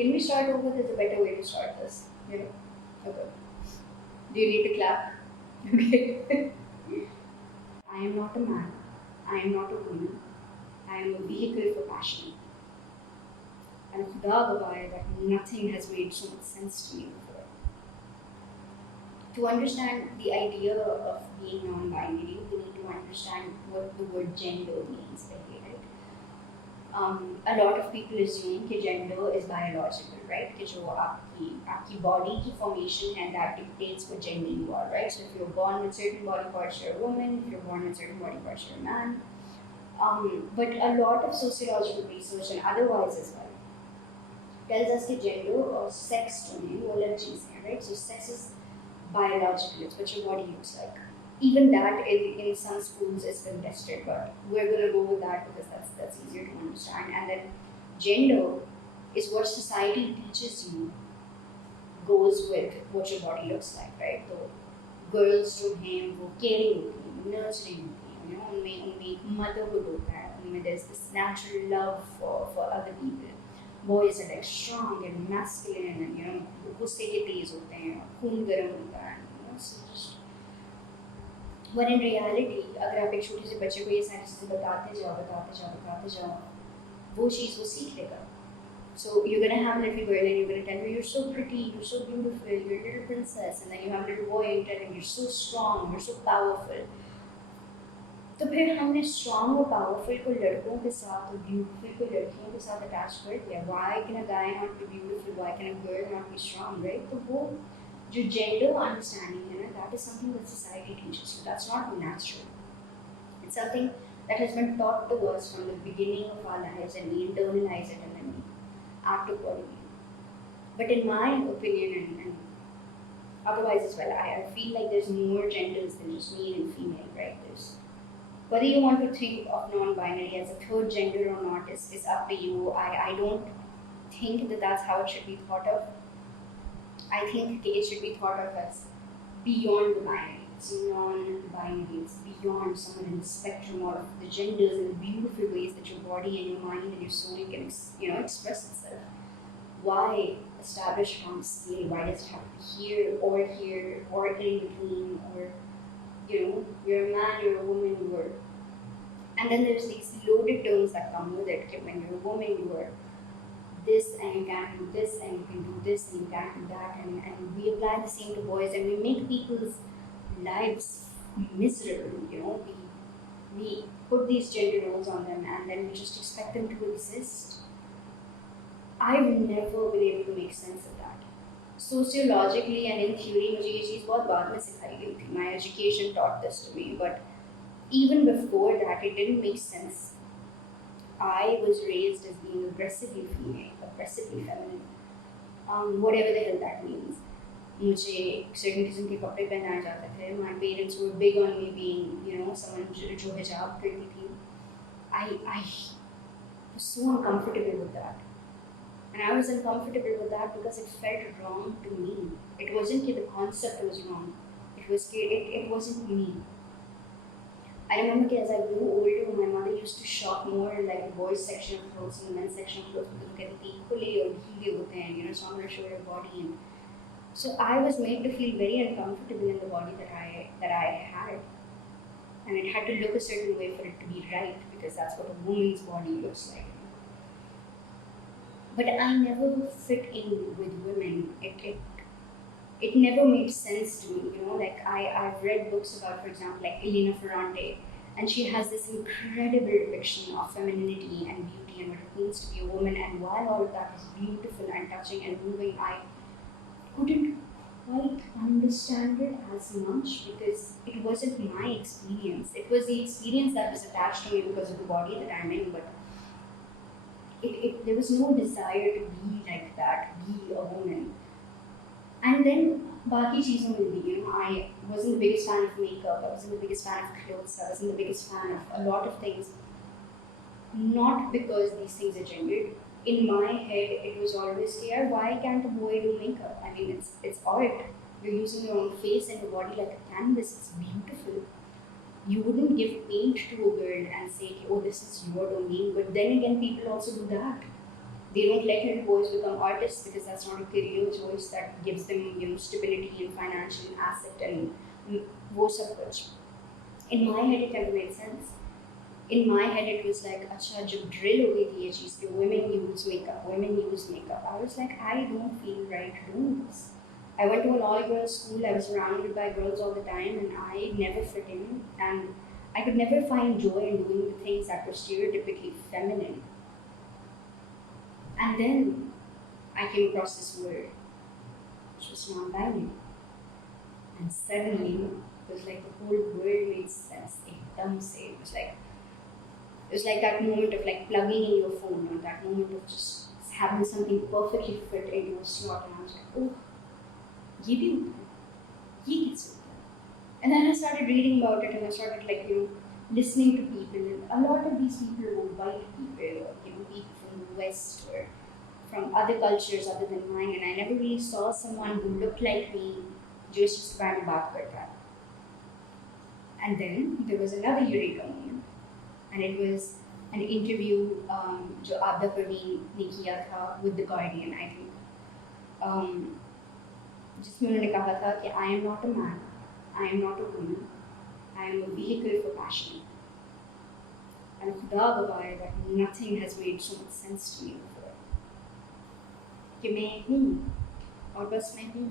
Can we start over? There's a better way to start this. Okay. Do you need to clap? Okay. I am not a man. I am not a woman. I am a vehicle for passion. And खुदा गवाह है that nothing has made so much sense to me before. To understand the idea of being non-binary, we need to understand what the word gender means. Right? A lot of people assume that gender is biological, right? कि जो आपकी body की formation है, that dictates what gender you are, right? So if you're born with certain body parts, you're a woman. If you're born with certain body parts, you're a man. But a lot of sociological research and otherwise as well tells us that gender or sex जो है वो अलग चीज़ है, right? So sex is biological, it's what your body looks like. Even that in some schools is contested, but we're going to go with that because that's easier to understand. And then gender is what society teaches you goes with what your body looks like, right? So girls जो हैं वो caring होती हैं, nurturing होती हैं, उनमें एक motherhood होता है, उनमें there's this natural love for other people. Boys are like strong and masculine and गुस्से के तेज होते हैं, खून गर्म होता है, so just. When in reality, अगर आप एक छोटे से बच्चे को ये सारी चीज़ें बताते जाओ, वो चीज़ वो सीख लेगा. So you're gonna have a little girl and you're gonna tell her you're so pretty, you're so beautiful, you're a little princess, and then you have a little boy and tell him you're so strong, you're so powerful. तो फिर हमने strong और powerful को लड़कों के साथ और beautiful को लड़कियों के साथ attach कर दिया. Why can a guy not be beautiful? Why can a girl not be strong? Right? तो वो जो gender understanding है ना, that is something that society teaches you. That's not natural. It's something that has been taught to us from the beginning of our lives, and we internalize it and then we act accordingly. But in my opinion, and otherwise as well, I feel like there's more genders than just male and female, right? Whether you want to think of non-binary as a third gender or not is up to you. I don't think that that's how it should be thought of. I think it should be thought of as beyond the binary. It's non-binary. It's beyond somewhere in the spectrum of the genders and the beautiful ways that your body and your mind and your soul can express itself. Why establish from scale? Why does it have to be here or in between, or you're a man, you're a woman, and then there's these loaded terms that come with it. When you're a woman, you are this and you can't do this and you can do this and you can't do that, and we apply the same to boys and we make people's lives miserable. We put these gender roles on them and then we just expect them to exist. I've never been able to make sense of that. Sociologically and in theory, मुझे ये चीज़ बहुत बाद में सिखाई गई थी. My education taught this to me, but even before that, it didn't make sense. I was raised as being aggressively female, aggressively feminine, whatever the hell that means. मुझे certain किस्म के कपड़े पहनाए जाते थे. My parents were big on me being, someone जो हिजाब करती थी. I was so uncomfortable with that. And I was uncomfortable with that because it felt wrong to me. It wasn't that the concept was wrong. It wasn't me. I remember as I grew older, my mother used to shop more in like the boys section of clothes and the men's section of clothes because कहती थी खुले और ढीले होते हैं, so I'm going to show your body. And so I was made to feel very uncomfortable in the body that I had, and it had to look a certain way for it to be right because that's what a woman's body looks like. But I never fit in with women. It never made sense to me, like I've read books about, for example, like Elena Ferrante, and she has this incredible depiction of femininity and beauty and what it means to be a woman, and while all of that is beautiful and touching and moving, I couldn't quite understand it as much because it wasn't my experience. It was the experience that was attached to me because of the body that I'm in, but there was no desire to be like that, be a woman. And then बाकी चीज़ों में भी, I wasn't the biggest fan of makeup, I wasn't the biggest fan of clothes, I wasn't the biggest fan of a lot of things. Not because these things are gendered. In my head, it was always clear, why can't a boy do makeup? I mean, it's art. You're using your own face and your body like a canvas. It's beautiful. You wouldn't give paint to a girl and say, oh, this is your domain. But then again, people also do that. They don't let little boys become artists because that's not a career choice that gives them, stability and financial asset and वो सब कुछ. In my head, it never made sense. In my head, it was like, अच्छा जब drill हो गई थी ये चीज़ कि women use makeup. I was like, I don't feel right doing this. I went to an all-girls school. I was surrounded by girls all the time, and I never fit in. And I could never find joy in doing the things that were stereotypically feminine. And then I came across this word, which was non-binary. And suddenly, it was like the whole world made sense. It was like that moment of like plugging in your phone, or that moment of just having something perfectly fit into a slot. And I was like, oh, ये भी होता है, ये कैसे होता है? And then I started reading about it, and I started listening to people. And a lot of these people were white people, or people from the West, or from other cultures other than mine. And I never really saw someone who looked like me just kind of baat karta. And then there was another eureka moment, and it was an interview जो आदा परवीन ने किया था with the Guardian, I think, जिसमें उन्होंने कहा था कि I am not a man, I am not a woman, I am a vehicle for passion. And खुदा गवाह that nothing has made so much sense to me before. कि मैं हूँ और बस मैं हूँ.